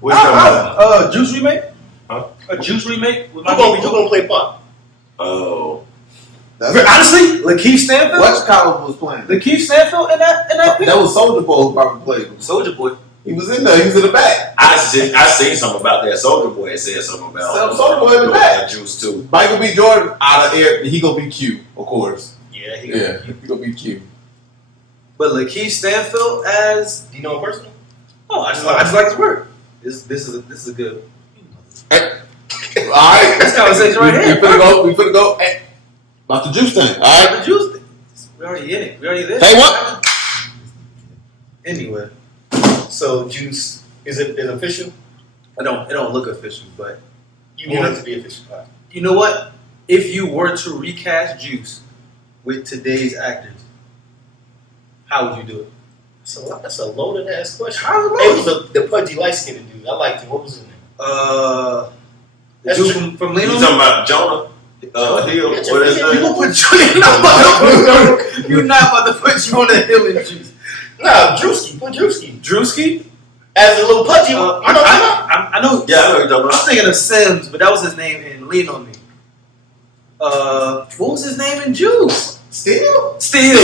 What you talking about? Juice remake? Huh? A Juice remake? Who gonna play Pop? Oh. Honestly, Lakeith Stanfield? What Chicago was playing? Lakeith Stanfield in that pick? That was Soulja Boy who probably played. Soulja Boy. He was in there. He was in the back. I seen something about that. Soulja Boy said something about Soulja Boy in the back. Juice too. Michael B. Jordan out of air. He gonna be Q, of course. Yeah, he gonna be Q. But Lakeith Stanfield as Do you know him personally? oh, I just like his work. This is a good. All right, This conversation right here. We finna go. Hey, about the juice thing. All right. The Juice thing. We already in it. We already there. Hey, what? Anyway, So Juice is it official? it don't look official, but You want it to be official. Right. you know what? If you were to recast Juice with today's actors, how would you do it? That's a loaded ass question. How is it It was the pudgy light skinned dude. I liked him. What was his name? The That's dude true. from You Leno? talking about Jonah? Hill? Yeah, What is Jonah You that? gonna put you're not about to you're not about to put you on the hill in Juice. Nah, Drewski. Put Drewski. Drewski? As a little pudgy. You know what I'm talking about? I know. Yeah, I know what you're talking I was about. thinking of Sims, but that was his name in Lean on Me. What was his name in Juice? Still? Still.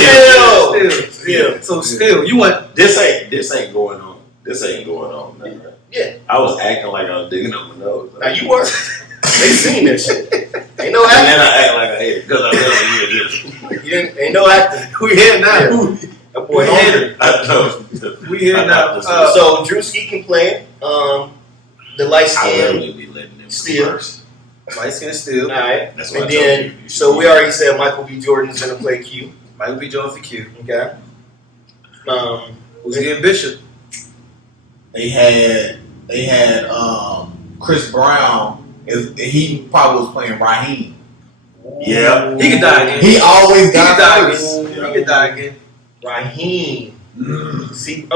So still, you want This ain't going on. This ain't going on. Nothing. Yeah. I was acting like I was digging up my nose. Now you were. They seen that shit. Ain't no And acting. then I act like I hate it because I really hear this. Ain't no acting. we here now? That boy We hungry. I know. We here now. So Drewski can play. The light I skin. really be letting them Still. first. Light skin still. Alright. That's what And I told then, you. so we already said Michael B. Jordan's gonna play Q. Michael B. Jones for Q. Okay. Who's getting Bishop? They had Chris Brown. He probably was playing Raheem. Yeah. He could die again. He always He got could die first. again. He could die again. Raheem. See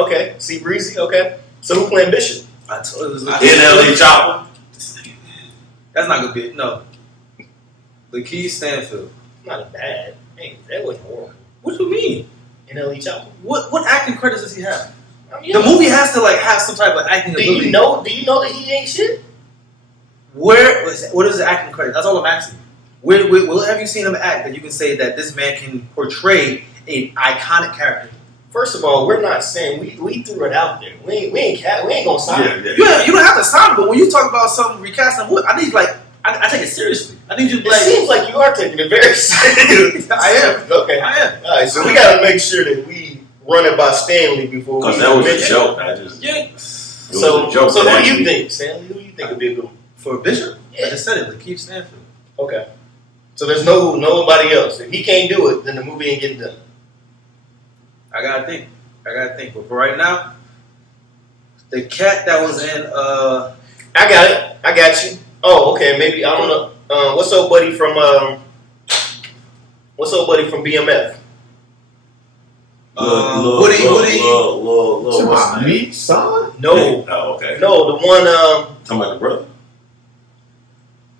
Breezy. Okay. So who playing Bishop? I told you it was NLE Chopper. That's not gonna be it. No. Lakeith Stanfield. Not bad. Hey, that wasn't horrible. What do you mean? NLE Chopper. What acting credits does he have? I mean, The movie has to have some type of acting Do ability. you know that he ain't shit? What is the acting credit? That's all I'm asking. Where have you seen him act that you can say that this man can portray an iconic character? First of all, we're not saying we threw it out there. We ain't gonna sign it. Yeah, you don't have to sign it, but when you talk about something recasting, I need I take it seriously. I need you to It seems like you are taking it very seriously. I am. Okay. I am. All right, so we got to make sure that we run it by Stanley before we. Because that was a mention joke. I just. Yeah. It was a joke. So who do you think, Stanley? Who do you think would be a good one? For Bishop? Yeah. I just said it, Lakeith Stanfield. Okay. So there's nobody else. If he can't do it, then the movie ain't getting done. I gotta think. But for right now, the cat that was in I got it. I got you. Oh, okay. Maybe I don't know. What's up, buddy from BMF? Woody. To my meat, son? No, Oh, okay. no, the one. Talking about the brother.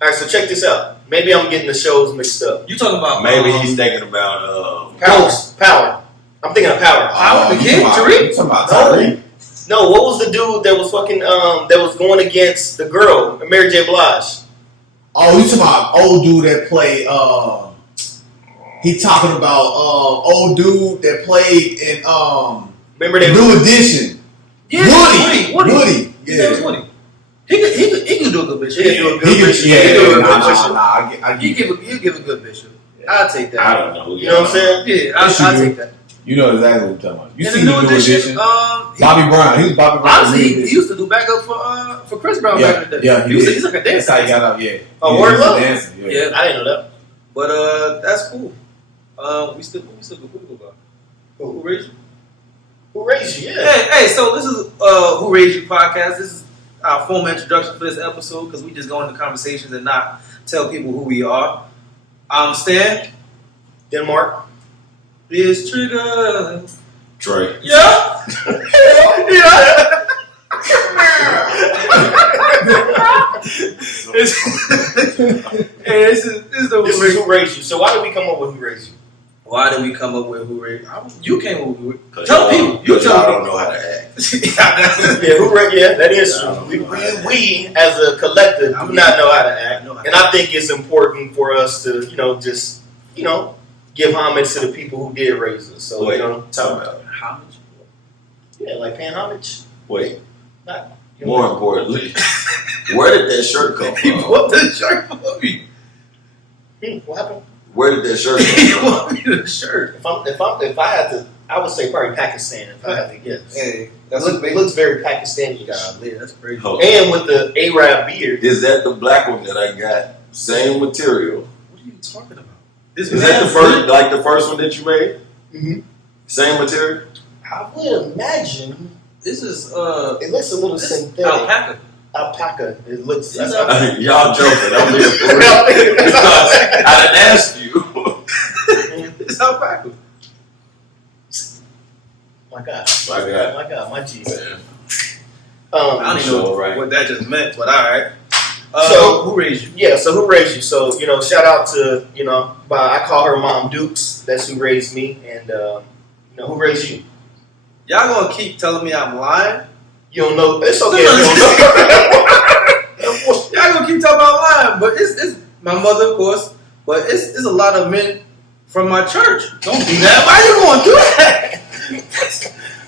All right, so check this out. Maybe I'm getting the shows mixed up. You talking about Maybe he's thinking about. Power. I'm thinking of Power. Power, the kid, You Tariq? talking about No. Tariq? No, what was the dude that was fucking that was going against the girl, Mary J. Blige? Oh, you talking about old dude that played? He talking about old dude that played in Remember that? New Edition. Yeah, Woody. Yeah, it was Woody. He can do a good Bishop. He can do a good He Bishop. yeah, He can do a good nah, Bishop. I He'll give a good Bishop. I'll take that. I don't know. You know what I'm saying? Yeah, I'll take that. You know exactly what I'm talking about. You In seen the New Edition? Bobby Bobby Brown. He was Bobby Brown. Honestly, he used to do backup for Chris Brown back in the day. Yeah, He's like a That's dancer. how he got out. Yeah. Oh, Yeah, word he was up. dancing, yeah. Yeah, I didn't know that. but that's cool. We still go about. Who raised you? Who raised you? Yeah. Hey, so this is Who Raised You podcast. This is our formal introduction for this episode because we just go into conversations and not tell people who we are. I'm Stan. Denmark. This trigger. Trey. Yeah. Yeah. This is This is Who Raised You. So why did we come up with Who Raised You? Why did we come up with Whoraise? You came up with it. 'Cause Tell y'all- people. You 'cause tell y'all people. don't know how to act. Yeah, that is Yeah, I true. don't know how to act. We as a collective do not know how to act, and I think it's important for us to, just give homage to the people who did raise us. So, Wait, talk about it. How much? yeah, like paying homage. Wait, Not, more importantly, where did that shirt come He from? bought the shirt for me. What happened? Where did that shirt He come from? bought me the shirt. If I had to, I would say probably Pakistan. If I had to guess, Hey, it looks very Pakistani. golly, that's crazy. Oh, And with the Arab beard. is that the black one that I got? Same material. What are you talking about? This Is that the first one that you made? Mm-hmm. Same material? I would imagine This is it looks a little this synthetic. alpaca. Alpaca. It looks. This Y'all joking. I'm being for real. Because I didn't ask you. It's alpaca. My God. My God. My G. Man. I don't even know So, right. what that just meant, but all right. So- who raised you? Yeah, so who raised you? So, shout out to, I call her Mom Dukes. That's who raised me. And, who raised you? Y'all gonna keep telling me I'm lying? You don't know. It's okay if you don't know. Y'all gonna keep talking about lying, but it's my mother, of course. But it's a lot of men from my church. Don't do that. Why you gonna do that?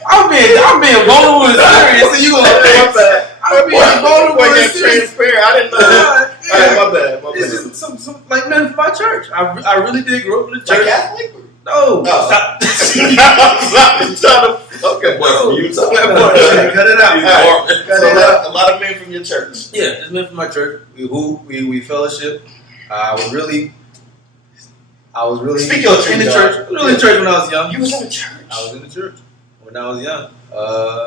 I'm being vulnerable and serious, and you gonna think I'm being vulnerable and serious. Transparent. I didn't know that. Yeah. All right, my bad. It's just some like men from my church. I really did grow up in the Like church. Catholic? No, Oh. stop. Okay. Boy from Utah. Cut it out. So a lot of men from your church. Yeah, it's men from my church. We fellowship. I was really Speak your truth, in the dog. church. I was really in the church when I was young. You was in the church. I was in the church when I was young.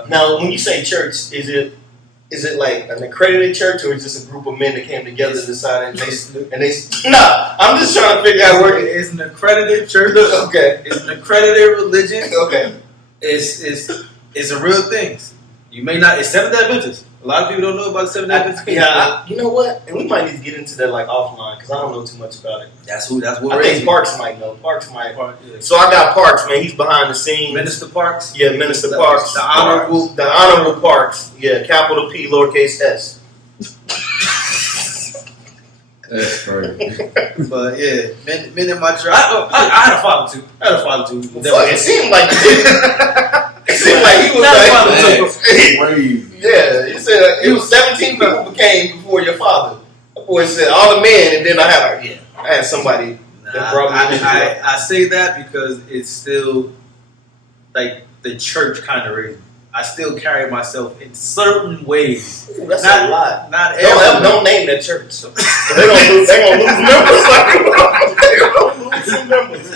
Now, when you say church, is it like an accredited church, or is this a group of men that came together and decided Nah, I'm just trying to figure out where. It's an accredited church. Okay. It's an accredited religion. Okay. It's a real thing. You may not. It's Seventh Day Adventist. A lot of people don't know about the Seventh Day Adventist. You know what? And we might need to get into that like offline because I don't know too much about it. That's what I raised think me. Parks might know. Parks might. Yeah. So I got Parks, man. He's behind the scenes. Minister Parks. Yeah, Minister Parks. The honorable. The honorable Parks. Yeah, capital P, lowercase s. That's crazy. But yeah, men in my church. I had a father too. Fuck, it seemed like you did. It seemed like he was like, Crazy. yeah. He said it was 17 people came before your father. That boy said all the men, and then I had somebody that brought me into it. I say that because it's still like the church kind of raised me. I still carry myself in certain ways. Ooh, that's Not a lot. Not every. Don't name that church. They're gonna lose members.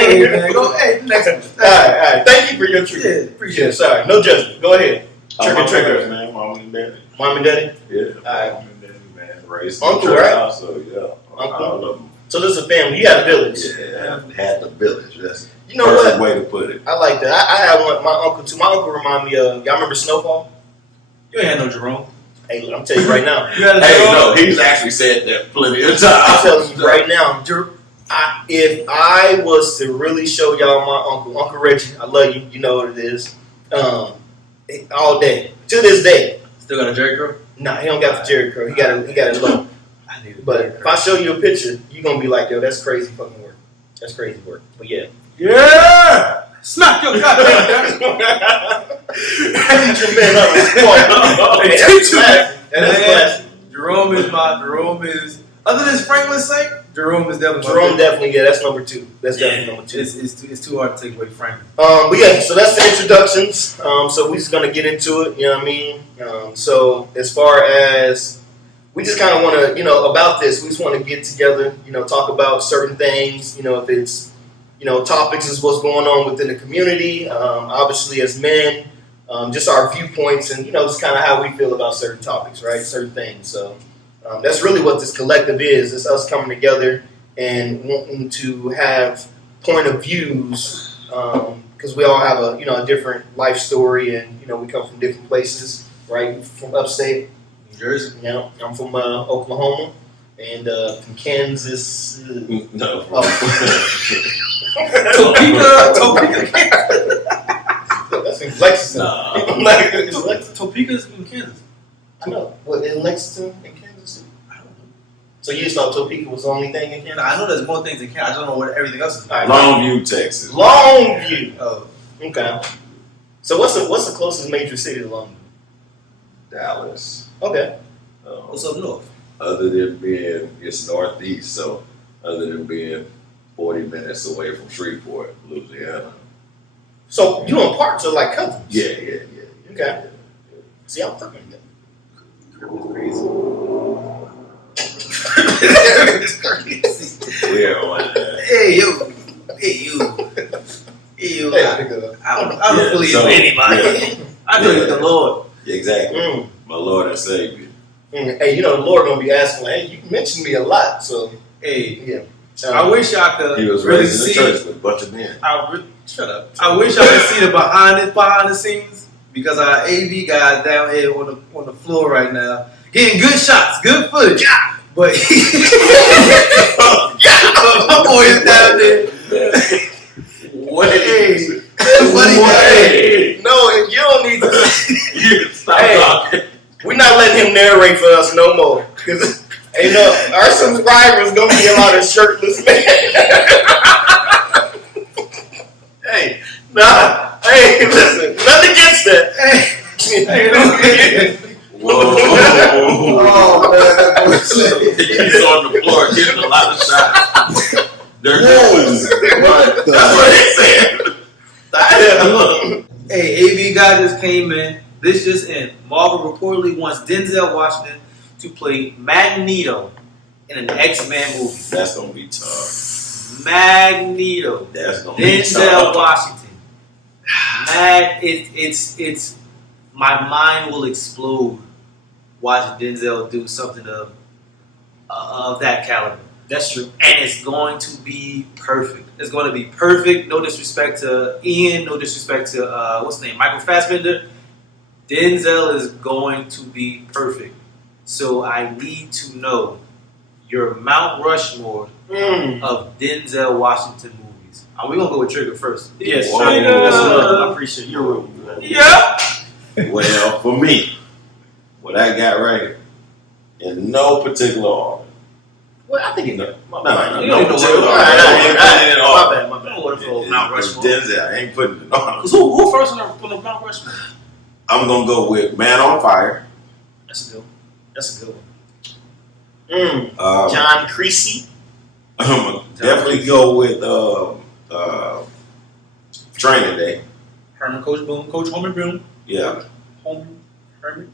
Hey man, go. Hey, next one. All right. Thank you for your truth. Yeah, appreciate it. Sorry, no judgment. Go ahead. My Trigger. parents, man. Mom and daddy. Mom and daddy. Yeah. Alright. Mom and daddy, man. Raised Uncle, in the church right? also, yeah. Uncle. All of them. So this is a family. You had a village. Yeah, had the village. That's You know perfect what? way to put it. I like that. I had one. My uncle too. My uncle remind me of. Y'all remember Snowfall? You ain't had no Jerome. Hey, look, I'm telling you right now. You had a Hey, Jerome. no, he's actually said that plenty of times. I'm telling you right now. If I was to really show y'all my Uncle Reggie, I love you. You know what it is. All day to this day. Still got a Jerry curl? Nah, he don't got the Jerry curl. He got it low. I need it. But if I show you a picture, you're gonna be like, yo, that's crazy fucking work. That's crazy work. But yeah. Yeah! Smack your goddamn Teach your man up. Hey, that's classic. That's classic. Jerome is other than Franklin Saint, Jerome is definitely Jerome definitely, yeah, that's number 2. That's definitely number 2. It's too hard to take away Franklin. But yeah, so that's the introductions. So we're just gonna get into it, you know what I mean? So as far as we just kind of want to, about this, we just want to get together, talk about certain things, if it's, topics is what's going on within the community, obviously as men, just our viewpoints and, just kind of how we feel about certain topics, right? Certain things. So that's really what this collective is. It's us coming together and wanting to have point of views, because we all have a different life story and, we come from different places, right? From upstate. New Jersey. I'm from Oklahoma and from Kansas. No. Oh. Topeka, Kansas. That's in Lexington. Topeka's in Kansas. I know. What, in Lexington in Kansas City? I don't know. So you just thought Topeka was the only thing in Kansas? I know there's more things in Kansas. I don't know what everything else is. Longview, Texas. Longview. Oh, Okay. So what's the closest major city to Longview? Dallas. Okay. what's up north? Other than being, it's northeast, so other than being 40 minutes away from Shreveport, Louisiana. So you and Parks are like cousins? Yeah. Okay. See, I'm fucking good. Crazy. We're on that. Hey you. Hey, I don't believe so, anybody. yeah. I believe the Lord. Exactly. Mm. My Lord and Savior. Hey, you know the Lord gonna be asking, hey, you mentioned me a lot, so Hey, yeah. I wish I could He was really raised in the see. church with a bunch of men. Shut up. I wish I could see the behind the scenes because our AV guys down here on the floor right now getting good shots, good footage. But my boy is down there. Wait. Funny guy. No, you don't need to. Stop Hey. talking. We're not letting him narrate for us no more. Cause hey, no, our subscribers gonna be a lot of shirtless men. Hey, nah. Hey, listen, nothing against that. Whoa. Oh man, that boy said. He's on the floor getting a lot of shots. They're Whoa. going. What the? That's what they said. Hey, AV guy just came in. This just in. Marvel reportedly wants Denzel Washington to play Magneto in an X-Men movie. That's gonna be tough. Magneto. That's gonna be Denzel tough. Washington. It's my mind will explode watching Denzel do something of that caliber. That's true. And it's going to be perfect. It's going to be perfect. No disrespect to Ian. No disrespect to what's his name, Michael Fassbender. Denzel is going to be perfect. So I need to know your Mount Rushmore of Denzel Washington movies. We're going to go with Trigger first. Yes, Whoa. that's love. I appreciate your rule. Yeah. Well, for me, what I got right here, in no particular order. Well, I think it. No, You no don't particular know order. what- I ain't putting it in order. My bad. What if Mount It's Rushmore? Denzel. I ain't putting it in order. Who first on the Mount Rushmore? I'm gonna go with Man on Fire. That's a good one. That's a good one. John Creasy. I'm gonna definitely go with Training Day. Coach Herman Boone. Yeah. Herman Boone.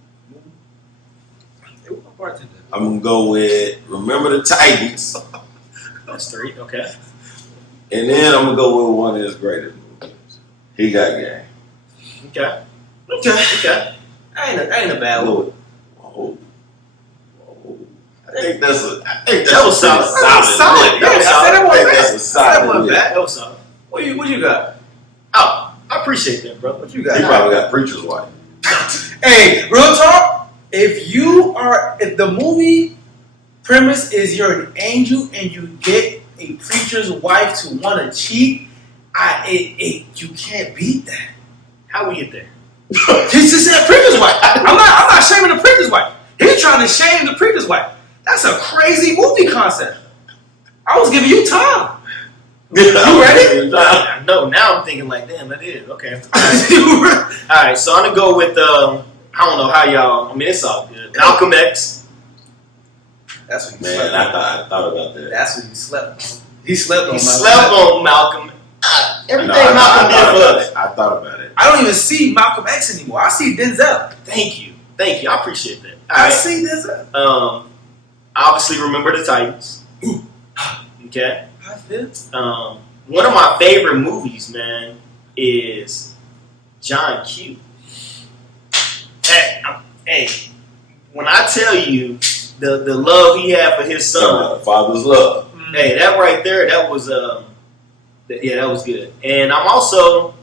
Hey, what my bartender? I'm gonna go with Remember the Titans, That's 3. Okay. and then I'm gonna go with one of his greatest movies. He Got Game. Okay. Okay. Ain't a bad one. Oh. I think that's That was pretty solid. Solid. solid. Yeah, I said that I one think bad. that's a That solid. wasn't Yeah. bad. That was solid. What you got? Oh, I appreciate that, bro. What you He got? probably got Preacher's Wife. Hey, real talk. If the movie premise is you're an angel and you get a preacher's wife to want to cheat, you can't beat that. How we get there? He just said preacher's wife. I'm not shaming the preacher's wife. He's trying to shame the preacher's wife. That's a crazy movie concept. I was giving you time. You ready? No, now I'm thinking like, damn, that is okay. You ready? All right, so I'm gonna go with I don't know how y'all. I mean, it's all good. Malcolm X. That's what you Man, slept I on. thought about that. That's what you slept on. He slept on He Malcolm. slept on Malcolm. Everything No, Malcolm did for us. I thought about it. I don't even see Malcolm X anymore. I see Denzel. Thank you. I appreciate that. All I right. see Denzel. Obviously, Remember the Titans. Okay. I feel. One of my favorite movies, man, is John Q. Hey, when I tell you the love he had for his son, Father's love. hey, that right there, that was that was good. And I'm also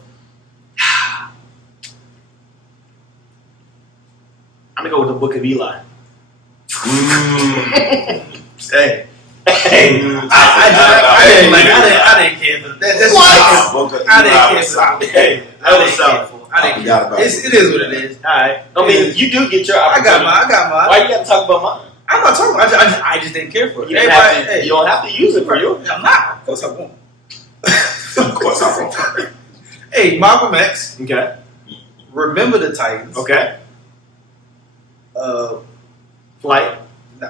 I'm gonna go with the Book of Eli. Hey, Hey, I didn't care for that. That's What? I didn't care for that. Hey, that was something. I didn't care. It is what it is. All right. I mean, you do get your I opportunity. got mine. Why you got to talk about mine? I'm not talking about I just didn't care for it. You don't have to use it for you. I'm not. Of course I won't. Of course I won't. Hey, Malcolm X. Okay. Remember the Titans. Okay. Flight. No.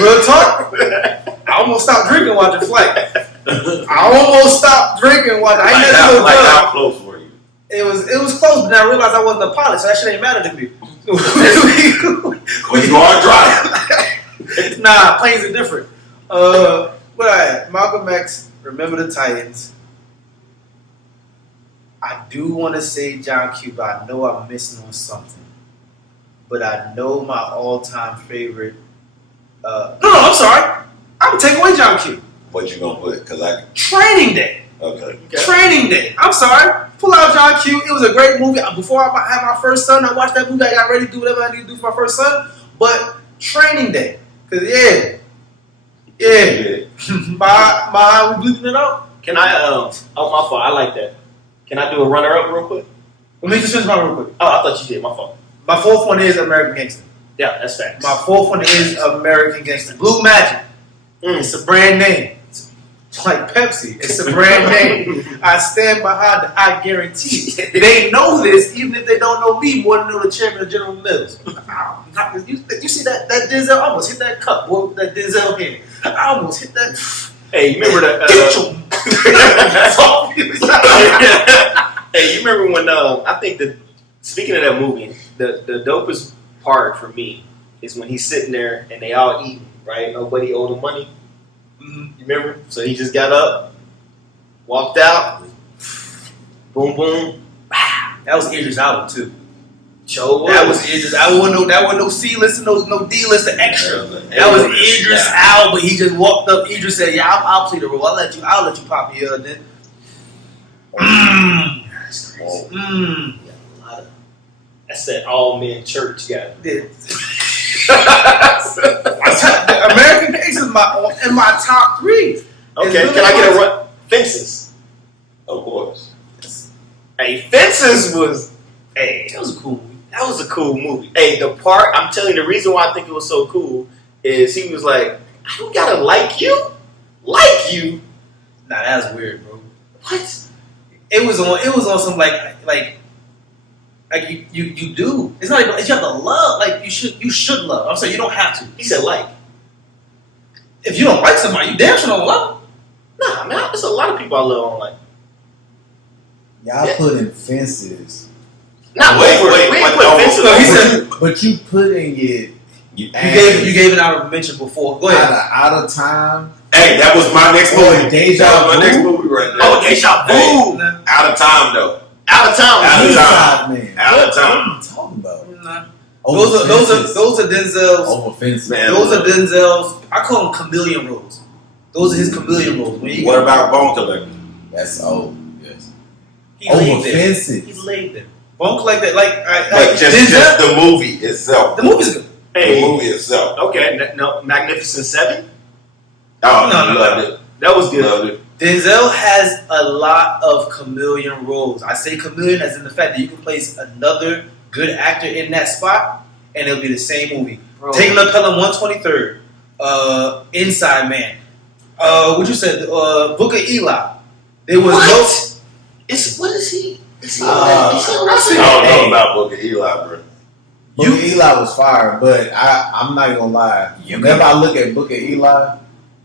Real talk. I almost stopped drinking watching Flight. I almost stopped drinking watching. I ain't never like how close were you? It was close, but then I realized I wasn't a pilot, so that shit ain't matter to me. When you are driving. Nah, planes are different. What I had? Malcolm X, Remember the Titans. I do want to say John Q, but I know I'm missing on something. But I know my all-time favorite. No, I'm sorry. I'm gonna take away John Q. What you gonna put? Cause I Training Day. okay. Training Day. I'm sorry. Pull out John Q. It was a great movie. Before I had my first son, I watched that movie. I got ready to do whatever I need to do for my first son. But Training Day, cause yeah. My we bleeping it out. Can I? Oh, my fault. I like that. Can I do a runner-up real quick? Let me just finish mine real quick. Oh, I thought you did. My fault. My fourth one is American Gangster. Yeah, that's facts. My fourth one is American Gangster. Blue Magic. It's a brand name. It's like Pepsi. It's a brand name. I stand behind it. I guarantee it. They know this, even if they don't know me more than know the chairman of General Mills. You see that Denzel? I almost hit that cup, boy, with that Denzel hand. I almost hit that. Hey, you remember that? Hey, you remember when? I think that speaking of that movie, the dopest part for me is when he's sitting there and they all eating, right? Nobody owed him money. You remember? So he just got up, walked out, boom, boom. That was Idris Elba too. Show That was Idris. That wasn't no C list, no D list, extra. That was Idris Elba. He just walked up. Idris said, "Yeah, I'll play the role. I'll let you pop me up then." That's that all men church guy. American Gangster is in my top 3. Okay, can I get a run? Fences. Of course. Hey, Fences was. Hey, That was a cool movie. that was a cool movie. Hey, the part I'm telling you, the reason why I think it was so cool is he was like, "I don't gotta like you." Nah, that's weird, bro. What? It was on some like you do. It's not even, you have to love. Like you should love. I'm saying you don't have to. He said like. If you don't like somebody, you damn sure don't love them. Nah, man, there's a lot of people I love on like. Y'all put in Fences. Nah, Wait, we ain't put Fences. So he said But you putting it you gave it out of mention before. Go ahead. out of time. Hey, that was my next Or movie. Deja That was my Vu? next movie right there. Oh, Deja Vu. Hey, out of time though. Out of town. Out of time. Man. Out of time. What are you talking about? Nah. Over Those are Denzel's. Over Fences. Man. Those are Denzel's. I call them chameleon roles. Those are his chameleon roles. When What about Bone Collector? That's old. Yes. he laid Over there. He Fences. laid there. Bunk like that. Like But just the movie itself. the movie's good. Hey, The movie itself. okay, no, Magnificent Seven. Oh, No. loved it. That was good. Loved it. Denzel has a lot of chameleon roles. I say chameleon as in the fact that you can place another good actor in that spot and it'll be the same movie. Bro. Taking Up Pelham 123rd, Inside Man. What you said? Book of Eli. There was What? What is he? Is he? I don't know about Book of Eli, bro. Book of Eli was fire, but I'm not gonna lie. Whenever I look at Book of Eli,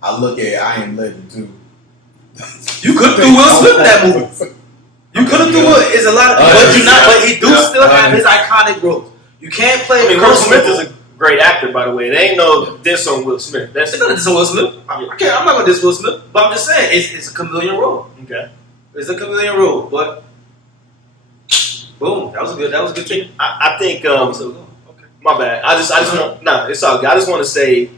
I look at I Am Legend too. You could do Will Smith in that movie. You could have do it. It's a lot of, but you not. But he do still have his iconic roles. You can't play. I mean, Will Smith is a great actor, by the way. There ain't no diss on Will Smith. That's It's not a diss on Will Smith. I'm not gonna diss Will Smith, but I'm just saying it's a chameleon role. okay. It's a chameleon role, but boom, that was a good thing. I think. Okay. My bad. I just want. No, it's all good. I just want to say,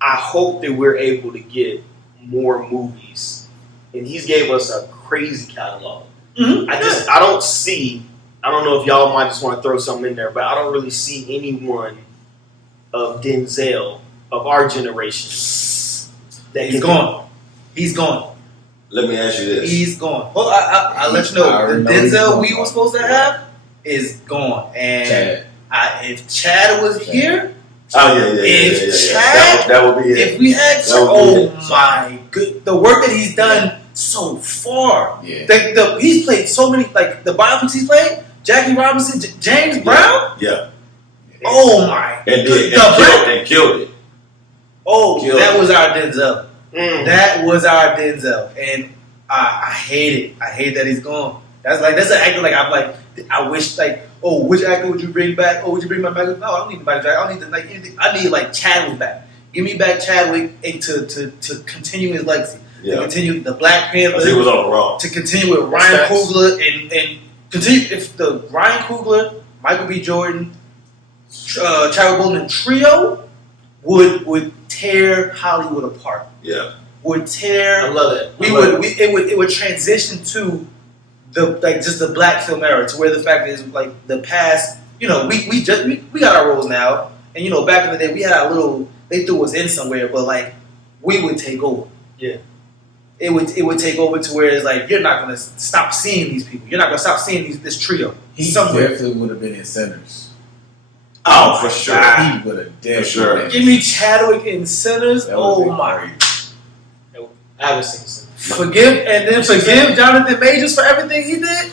I hope that we're able to get more movies, and he's gave us a crazy catalog. Mm-hmm. I don't see. I don't know if y'all might just want to throw something in there, but I don't really see anyone of Denzel of our generation He's gone. He's gone. Let me ask you this. He's gone. Well, I'll let you know. The Denzel we were supposed to have is gone. And if Chad was here, Chad, that would be it. if we had, my good, the work that he's done so far. Yeah. He's played so many, like the biopics he's played. Jackie Robinson, James Brown. Yeah. Oh my! And killed it. Oh, that was our Denzel. Mm. That was our Denzel, and I hate it. I hate that he's gone. That's an actor. Like I'm like, I wish like, oh, which actor would you bring back? Oh, would you bring my back? No, I don't need anybody back. I don't need to, like anything. I need like Chadwick back. Give me back Chadwick and to continue his legacy. Yeah. To continue the Black Panther. He was on the wrong. To continue with Ryan Coogler and continue if the Ryan Coogler, Michael B. Jordan, Chadwick Boseman trio would tear Hollywood apart. Yeah. Would tear. I love it. It would transition to just the Black film era, to where the fact is like the past. You know, we got our roles now, and you know back in the day we had our little. They threw us in somewhere, but like we would take over. Yeah. It would take over to where it's like you're not gonna stop seeing these people. You're not gonna stop seeing this trio. He definitely would have been in Sinners. Oh, for sure. He would have definitely. For sure. Give me Chadwick in Sinners. Oh my! I haven't seen Sinners. Forgive Jonathan Majors for everything he did.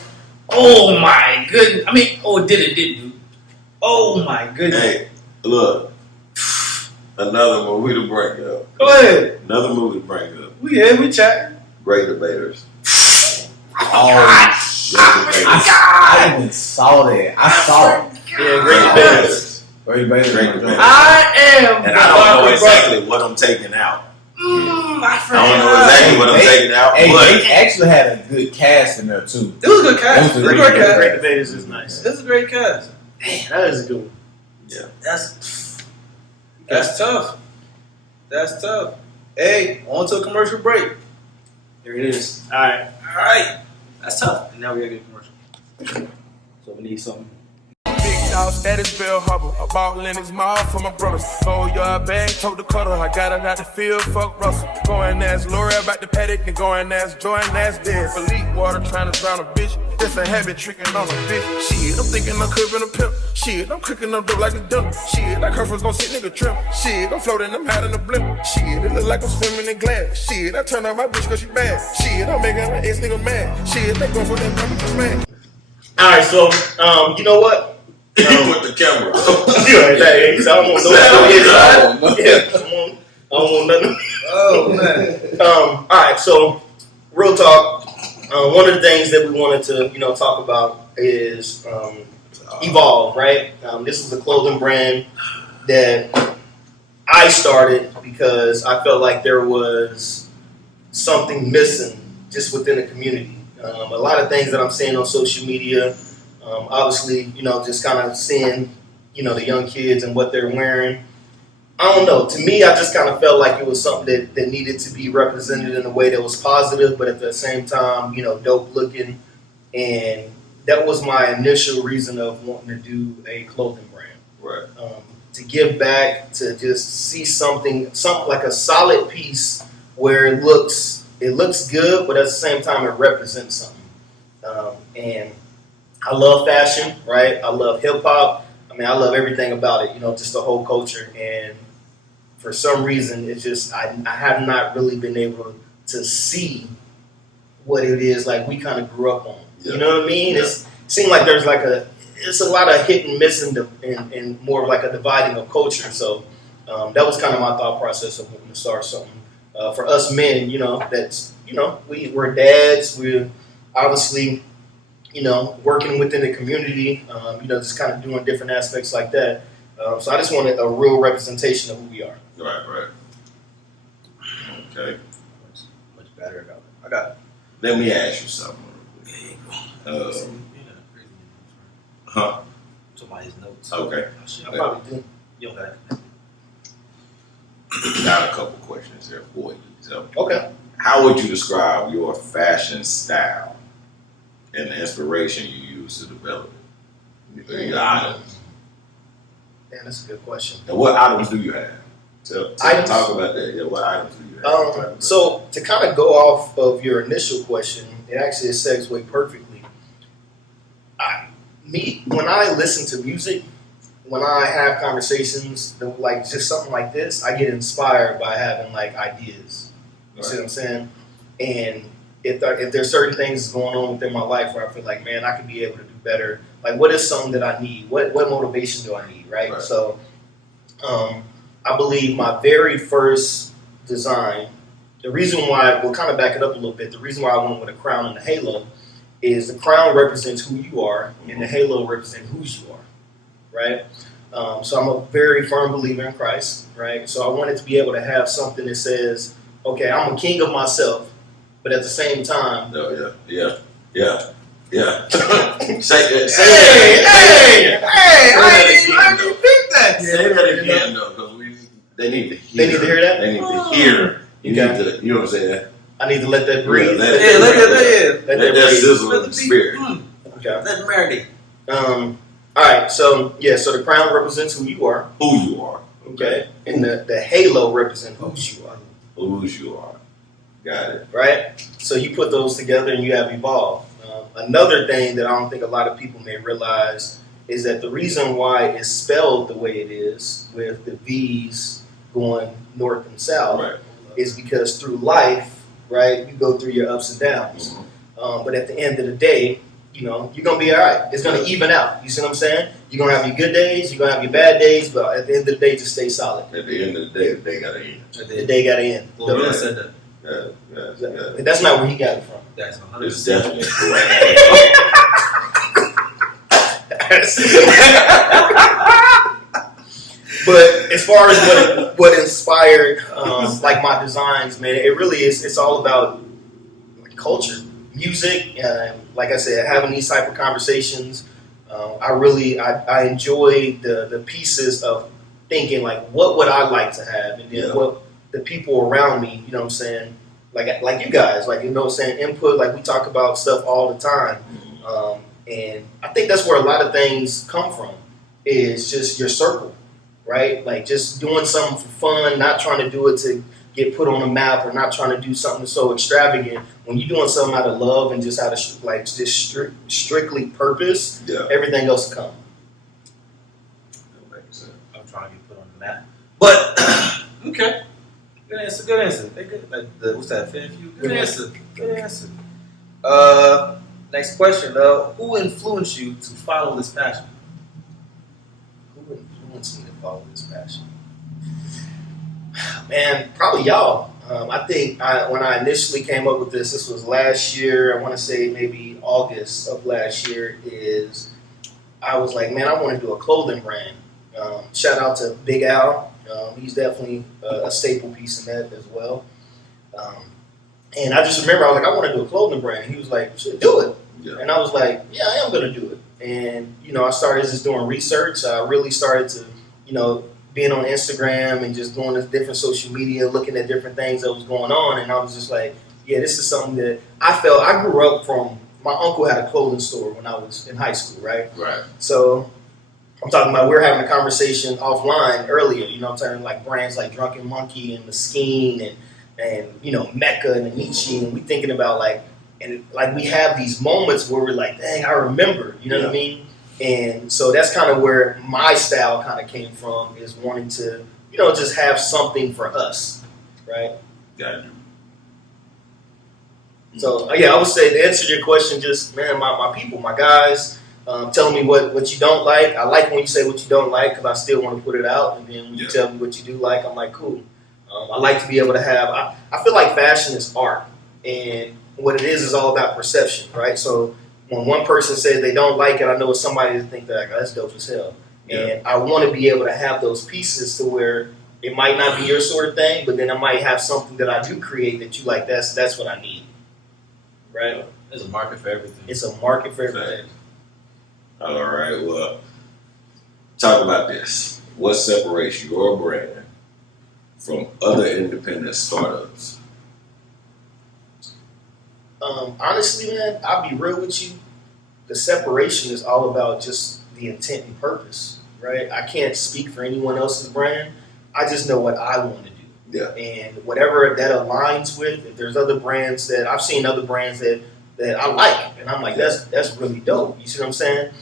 Oh my goodness! I mean, didn't you? Oh my goodness! Hey, look, another movie to bring up. Go ahead. Another movie to bring up. We chatting. Great Debaters. I even saw that. I saw it. Yeah, Great Debaters. Great Debaters. I am. And I don't know exactly what I'm taking out. I don't know exactly what I'm taking out. Hey, but they actually had a good cast in there too. It was a good cast. It was a great cast. Great Debaters is nice. It was a great cast. Man, that is a good one. Yeah. That's tough. That's tough. Hey, on to a commercial break. There it is. All right. That's tough. And now we gotta get a commercial. So we need something. Big dog status, Bill Hubble. I bought Lennox Mall for my brothers. Sold your bag, told the cutter. I got it out the field, fuck Russell. Going ass L'Oreal about the paddock, and going ass Jordan ass dead. For leak water, trying to drown a bitch. That's a habit, tricking on a bitch. Shit, I'm thinking I'm cooking a pimp. Shit, I'm cooking up dope like a dump. Shit, like her first gon' sit nigga trim. Shit, I'm floating, I'm hiding the blimp. Shit, it look like I'm swimming in glass. Shit, I turn on my bitch cause she bad. Shit, I'm making my ex nigga mad. Shit, they go for that number man. All right, so you know what? He put the camera up. I don't want I don't want nothing. Oh man. All right, so real talk. One of the things that we wanted to talk about is Evolve, right? This is a clothing brand that I started because I felt like there was something missing just within the community. A lot of things that I'm seeing on social media. Obviously, just kind of seeing, the young kids and what they're wearing. I don't know. To me, I just kind of felt like it was something that needed to be represented in a way that was positive, but at the same time, dope looking. And that was my initial reason of wanting to do a clothing brand. Right. To give back, to just see something like a solid piece where it looks good, but at the same time, it represents something. And I love fashion, right? I love hip hop. I mean, I love everything about it, just the whole culture. And for some reason, it's just, I have not really been able to see what it is like we kind of grew up on. Yeah. You know what I mean? Yeah. It seems like there's it's a lot of hit and miss and more of like a dividing of culture. So that was kind of my thought process of wanting to start something. For us men, that's, we're dads, we're obviously, working within the community, just kind of doing different aspects like that. So I just wanted a real representation of who we are. Right. Okay. Much better about it. I got it. Let me ask you something. Huh? Somebody's notes. Okay. I probably do. You don't got it. Got a couple questions there for you. So, Okay. how would you describe your fashion style and the inspiration you use to develop it? Your items. Man, that's a good question. And what items do you have? Talk about that. Yeah, what items do you have? So to kind of go off of your initial question, it actually segues perfectly. When I listen to music, when I have conversations like just something like this, I get inspired by having like ideas. You see what I'm saying? And if there's certain things going on within my life where I feel like, man, I could be able to do better. Like, what is something that I need? What motivation do I need? Right? So, I believe my very first design, the reason why, we'll kind of back it up a little bit, the reason why I went with a crown and a halo is the crown represents who you are and the halo represents whose you are, right? So I'm a very firm believer in Christ, right? So I wanted to be able to have something that says, okay, I'm a king of myself, but at the same time... Yeah. Say I didn't think that. Say that again, though, because they need to hear. They need to hear that? They need to hear. You need to, you know what I'm saying? I need to let that breathe. Let that sizzle in the spirit. Okay. Let it marinate. All right, so the crown represents who you are. Who you are. Okay. And the halo represents whose you are. Whose you are. Got it. Right? So you put those together and you have evolved. Another thing that I don't think a lot of people may realize is that the reason why it's spelled the way it is, with the V's going north and south, is because through life, right, you go through your ups and downs. But at the end of the day, you're going to be all right. It's going to even out. You see what I'm saying? You're going to have your good days, you're going to have your bad days, but at the end of the day, just stay solid. At the end of the day, the day got to end. The day got to end. Well, said that. Yeah. That's not where he got it from. That's 100%. It's definitely correct. But as far as what inspired like my designs, man, it really is. It's all about culture, music. Like I said, having these type of conversations. I enjoy the pieces of thinking like, what would I like to have, and then what the people around me. You know what I'm saying? Like you guys, like, you know what I'm saying, input. Like, we talk about stuff all the time, and I think that's where a lot of things come from. Is just your circle. Right? Like, just doing something for fun, not trying to do it to get put on the map, or not trying to do something so extravagant. When you're doing something out of love and just out of strictly purpose, everything else will come. That makes sense. I'm trying to get put on the map. But, okay. Good answer. They good. What's that, fan view? Good answer. Next question, though. Who influenced you to follow this passion? Who influenced me to follow this passion? Man, probably y'all. I think when I initially came up with this was last year. I want to say maybe August of last year. I was like, man, I want to do a clothing brand. Shout out to Big Al. He's definitely a staple piece in that as well. And I just remember I was like, I want to do a clothing brand. And he was like, should do it. Yeah. And I was like, yeah, I am going to do it. And, I started just doing research. I really started to, being on Instagram and just doing this different social media, looking at different things that was going on. And I was just like, yeah, this is something that I felt. I grew up from, my uncle had a clothing store when I was in high school, right? Right. So I'm talking about, we were having a conversation offline earlier, I'm talking like brands like Drunken Monkey and Mesquite and Mecca and Anichi, and we thinking about we have these moments where we're like, dang, I remember, you know what I mean? And so that's kind of where my style kind of came from, is wanting to, just have something for us, right? Got you. So, I would say, to answer your question, just, man, my people, my guys, telling me what you don't like. I like when you say what you don't like, because I still want to put it out. And then when you tell me what you do like, I'm like, cool. I like to be able to have, I feel like fashion is art. And what it is all about perception, right? So when one person says they don't like it, I know it's somebody to think that, that's dope as hell. Yeah. And I want to be able to have those pieces to where it might not be your sort of thing, but then I might have something that I do create that you like. That's what I need, right? There's a market for everything. It's a market for everything. All right, well, talk about this. What separates your brand from other independent startups? Honestly, man, I'll be real with you. The separation is all about just the intent and purpose, right? I can't speak for anyone else's brand. I just know what I want to do. Yeah. And whatever that aligns with, if there's other brands that I've seen other brands that I like, and I'm like, that's really dope. You see what I'm saying?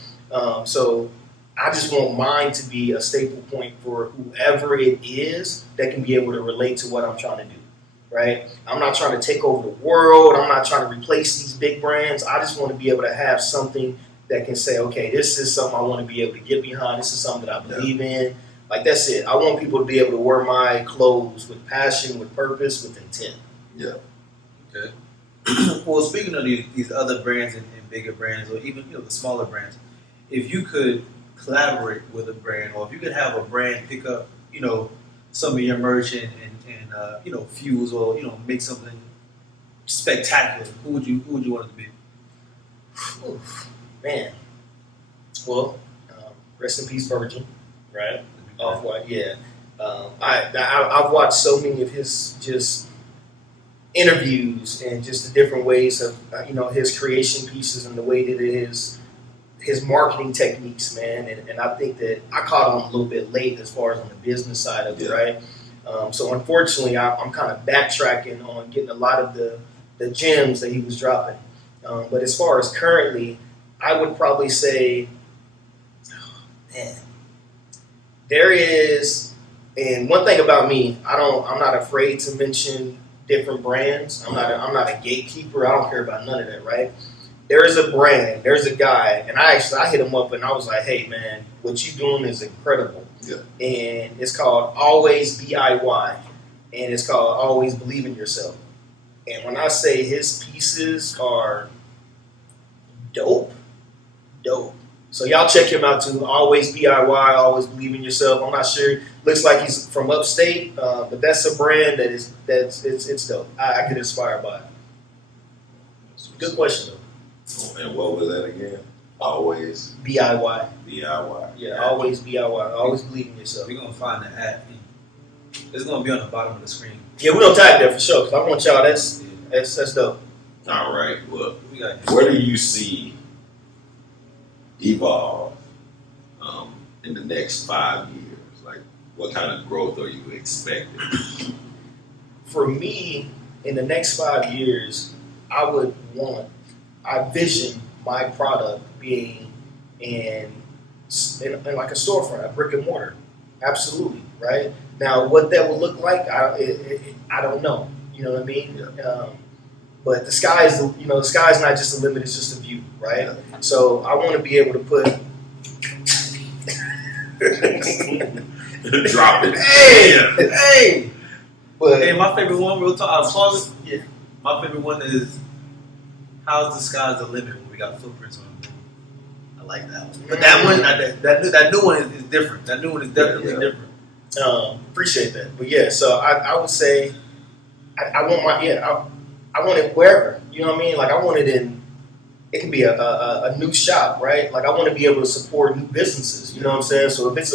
So I just want mine to be a staple point for whoever it is that can be able to relate to what I'm trying to do. Right? I'm not trying to take over the world. I'm not trying to replace these big brands. I just want to be able to have something that can say, okay, this is something I want to be able to get behind. This is something that I believe in. Like, that's it. I want people to be able to wear my clothes with passion, with purpose, with intent. Yeah. Okay. Well, speaking of these other brands and bigger brands, or even the smaller brands, if you could collaborate with a brand, or if you could have a brand pick up some of your merch and fuse or make something spectacular, who would you want it to be? Oof, man. Well, rest in peace, Virgil. Right. Off-White. Yeah. I've watched so many of his just interviews and just the different ways of his creation pieces and the way that it is his marketing techniques, man. And I think that I caught on a little bit late as far as on the business side of it, right? So unfortunately, I'm kind of backtracking on getting a lot of the gems that he was dropping. But as far as currently, I would probably say, there is, and one thing about me, I'm not afraid to mention different brands. I'm not a gatekeeper. I don't care about none of that, right? There is a brand, there's a guy, and I hit him up and I was like, hey man, what you doing is incredible. Yeah. And it's called Always DIY, and it's called Always Believe in Yourself. And when I say his pieces are dope. So y'all check him out too. Always DIY, Always Believe in Yourself. I'm not sure. Looks like he's from upstate, but that's a brand it's dope. I get inspired by it. Good question though. And what was that again? Always DIY. DIY. Yeah, always DIY. Always believe in yourself. We're gonna find the app. It's gonna be on the bottom of the screen. Yeah, we're gonna tag that for sure. Cause I want y'all. That's dope. All right. Well, We got where do you see Evolve in the next 5 years? Like, what kind of growth are you expecting? For me, in the next 5 years, I vision my product being in like a storefront, a brick and mortar. Absolutely, right? Now, what that will look like, I don't know. You know what I mean? Yeah. But the sky's not just a limit; it's just a view, right? Yeah. So I want to be able to put. Drop it. Hey! But Hey, my favorite one, real talk, I'll pause it. Yeah. My favorite one is How's the Sky's the Limit when we got footprints on it. I like that one. But that one, that new one is different. That new one is definitely different. Appreciate that. But yeah, so I would say I want it wherever. You know what I mean? Like I want it in. It can be a new shop, right? Like I want to be able to support new businesses. You know what I'm saying? So if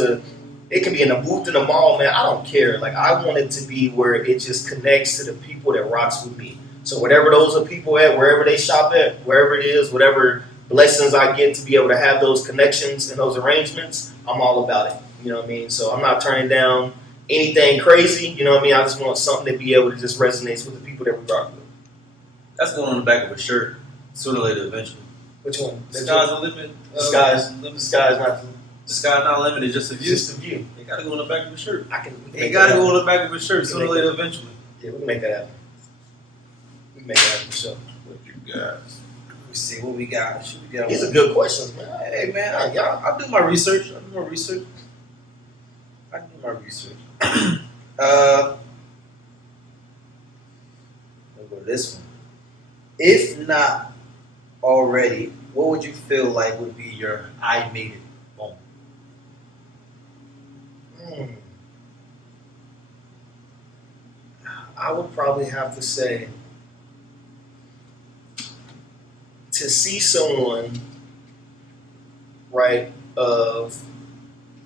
it can be in a booth in a mall, man. I don't care. Like I want it to be where it just connects to the people that rocks with me. So whatever those are people at, wherever they shop at, wherever it is, whatever blessings I get to be able to have those connections and those arrangements, I'm all about it. You know what I mean? So I'm not turning down anything crazy. You know what I mean? I just want something to be able to just resonate with the people that we rock with. That's going on the back of a shirt, sooner or later, eventually. Which one? The sky's the limit. The sky's not. The sky's not limited, just a view. Just a view. It got to go on the back of a shirt. It It got to go on the back of a shirt, sooner or later, eventually. Yeah, we can make that happen. We can make that happen for sure. What you got? Let me see what we got. These are good questions, man. Hey, man, I do my research. I'll go to this one. If not already, what would you feel like would be your I made it moment? I would probably have to say to see someone, right,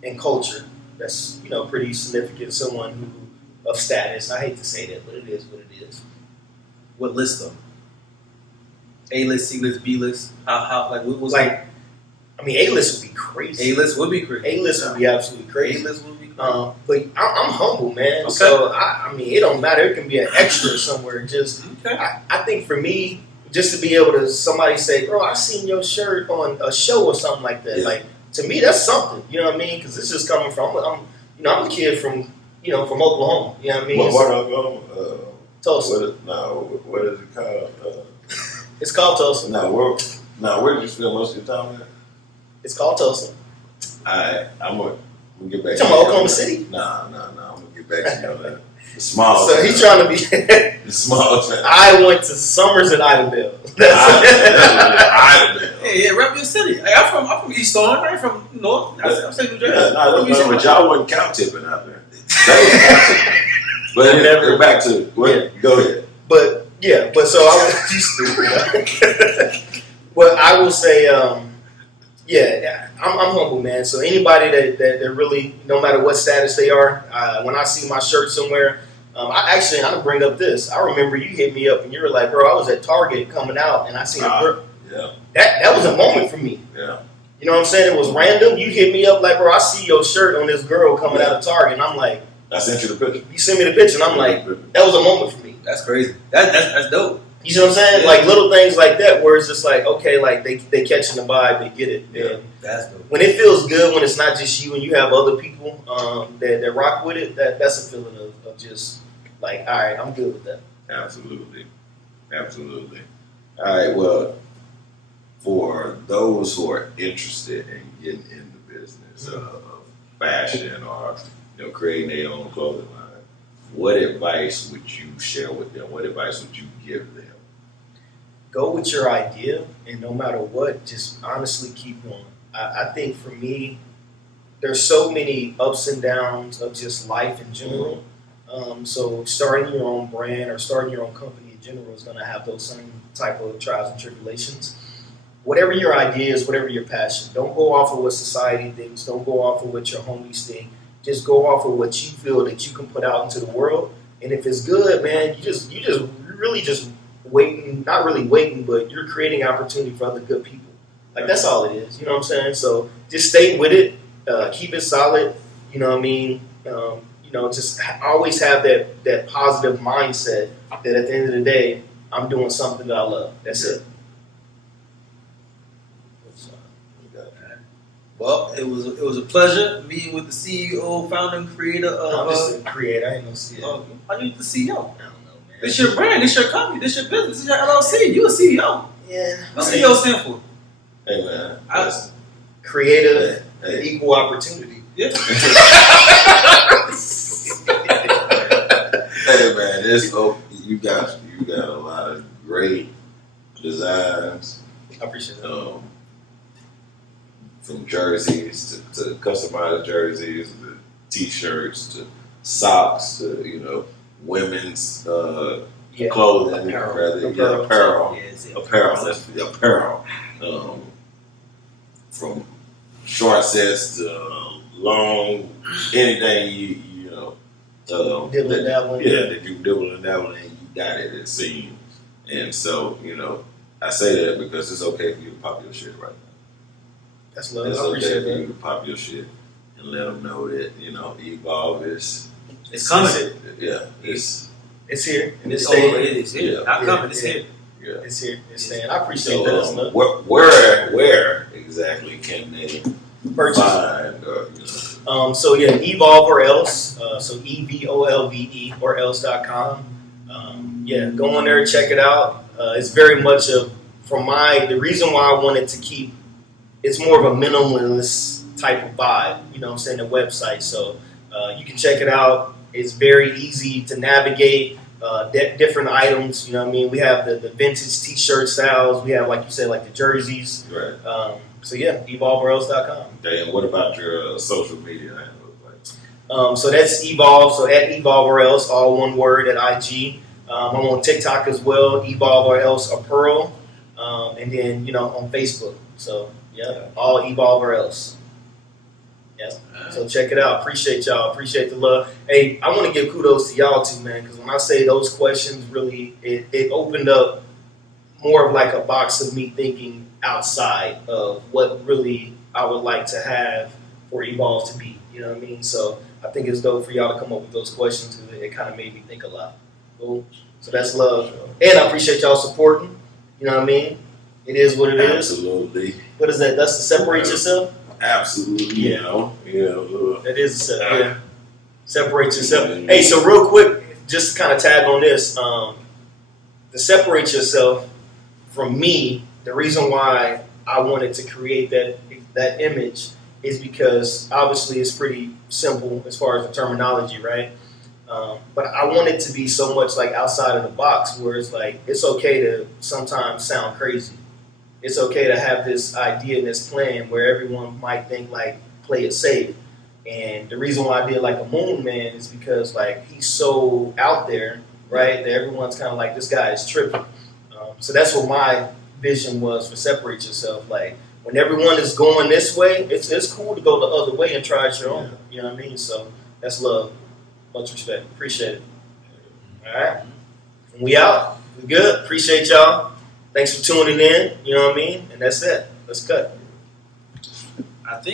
in culture that's pretty significant, someone who of status. I hate to say that, but it is what it is. What list though? A list, C list, B list. How like what was Like I mean, A-list would be crazy. A-list would be crazy. A-list would be absolutely crazy. A-list would be crazy. But I'm humble, man. Okay. So I mean, it don't matter. It can be an extra somewhere. Just Okay. I think for me, just to be able to somebody say, "Bro, I seen your shirt on a show or something like that." Yeah. Like to me, that's something. You know what I mean? Because it's just coming from I'm a kid from from Oklahoma. You know what I mean? Where do I go? Tulsa. What is it called? It's called Tulsa. Where did you spend most of your time at? It's called Tulsa. I'm gonna get back. You talking about Oklahoma City? Nah. I'm gonna get back to you on that. The small. So he's trying to be. The small town. I went to Summers and Idabel. Yeah, rep your city. Hey, I'm from East Orange. I ain't from North. I'm saying New Jersey. But y'all wasn't cow tipping out there. That was cow tipping. But never back to Go ahead. But so I was you stupid. But I will say, I'm humble, man. So anybody that really, no matter what status they are, when I see my shirt somewhere, I'm bring up this. I remember you hit me up and you were like, "Bro, I was at Target coming out and I seen a girl." Yeah. That was a moment for me. Yeah. You know what I'm saying? It was random. You hit me up like, "Bro, I see your shirt on this girl coming out of Target," and I'm like, I sent you the picture. "You sent me the picture," and I'm like, "That was a moment for me." That's crazy. That's dope. You see what I'm saying? Yeah. Like little things like that, where it's just like, okay, like they catching the vibe, they get it. Yeah. And That's dope. when it feels good, when it's not just you and you have other people that rock with it, that's a feeling of just like, all right, I'm good with that. Absolutely. All right. Well, for those who are interested in getting in the business of fashion or creating their own clothing line, what advice would you share with them? What advice would you give them? Go with your idea, and no matter what, just honestly keep going. I think for me, there's so many ups and downs of just life in general. So starting your own brand or starting your own company in general is going to have those same type of trials and tribulations. Whatever your idea is, whatever your passion, don't go off of what society thinks. Don't go off of what your homies think. Just go off of what you feel that you can put out into the world. And if it's good, man, you're really just waiting, not really waiting, but you're creating opportunity for other good people. Like that's all it is. You know what I'm saying? So just stay with it, keep it solid. You know what I mean? Just always have that positive mindset that at the end of the day, I'm doing something that I love. That's it. Well, it was a pleasure meeting with the CEO, founder, and creator of. I'm just a creator. I ain't no CEO. Are you the CEO? I don't know, man. This your brand. This your company. This your business. This is your LLC. You a CEO. Yeah. What CEO stand for? Hey man, Creative, Hey. equal opportunity. Yeah. Hey man, you got a lot of great designs. I appreciate that. From jerseys to customized jerseys, to t-shirts, to socks, to women's clothing, apparel. Apparel. From short sets to long, anything Dibble and dabbling. that you dibble and dabble in, you got it. It seems, and so I say that because it's okay for you to pop your shit right now. That's love. It's I okay appreciate for you that. to pop your shit and let them know that Evolve is. It's coming. It's here. And it's over. staying. It is here. Yeah. Not coming. It's here. Yeah. It's here. It's staying. I appreciate So that. That's love. where exactly can they Purchase. find? Evolve or Else. So EVOLVE or else.com. Go on there and check it out. It's very much the reason why I wanted to keep. It's more of a minimalist type of vibe. You know what I'm saying? The website. So you can check it out. It's very easy to navigate. Different items. You know what I mean? We have the vintage T-shirt styles. We have, like you said, like the jerseys. Right. EvolveOrElse.com. Okay, and what about your social media handles? So that's Evolve. So at Evolve or Else, all one word at IG. I'm on TikTok as well, Evolve or Else Apparel. And then, on Facebook. So, all Evolve or Else. Yeah. So check it out. Appreciate y'all. Appreciate the love. Hey, I want to give kudos to y'all too, man, because when I say those questions, really, it opened up more of like a box of me thinking outside of what really I would like to have for Evolve to be. You know what I mean? So I think it's dope for y'all to come up with those questions because it kind of made me think a lot. Cool. So that's love. And I appreciate y'all supporting. You know what I mean? It is what it is. Absolutely. What is that? That's to separate yourself? Absolutely. Yeah. Look. That is yeah. Separate yourself. Hey, so real quick, just to kind of tag on this, to separate yourself from me, the reason why I wanted to create that image is because obviously it's pretty simple as far as the terminology, right? But I want it to be so much like outside of the box where it's like it's okay to sometimes sound crazy. It's okay to have this idea and this plan where everyone might think like play it safe. And the reason why I did like a Moon Man is because like he's so out there, right? That everyone's kind of like this guy is tripping. So that's what my vision was for separate yourself. Like when everyone is going this way, it's cool to go the other way and try it your own. You know what I mean? So that's love. Much respect. Appreciate it. All right. We out. We good. Appreciate y'all. Thanks for tuning in. You know what I mean? And that's it. Let's cut. I think.